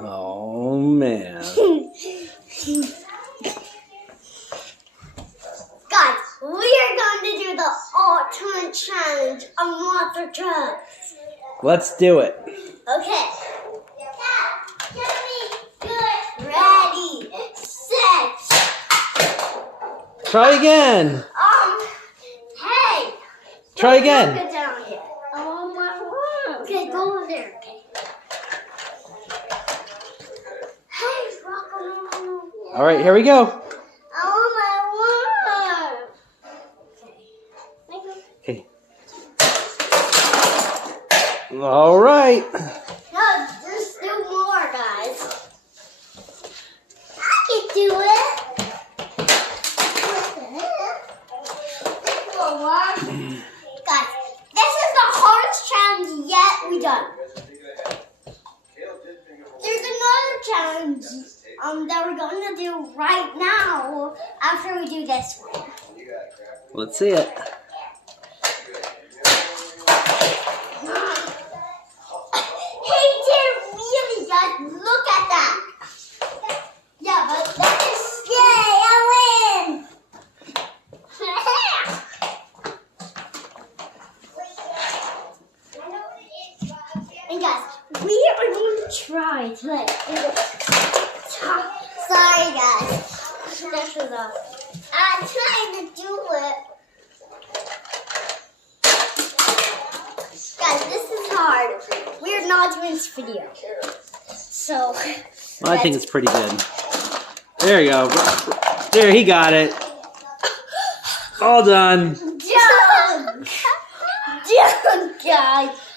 Oh, man. Guys, we are going to do the ultimate challenge of monster trucks. Let's do it. Okay. Ready, set. Try again. Hey. Try again. Get down here. Oh my word. Okay, go over there. Okay. Hey, rock on. All right, here we go. Oh my word. Okay. All right. No, just do more, guys. I can do it. Guys, this is the hardest challenge yet we done. There's another challenge that we're going to do right now after we do this one. Let's see it. Hey, dear, really, guys, look at that. Yeah, but that is scary. I win. And guys, we are going to try to sorry guys. This is I'm trying to do it. Guys, this is hard. We're not doing this video. So Well, I think it's pretty good. There you go. There, he got it. All done. done, guys.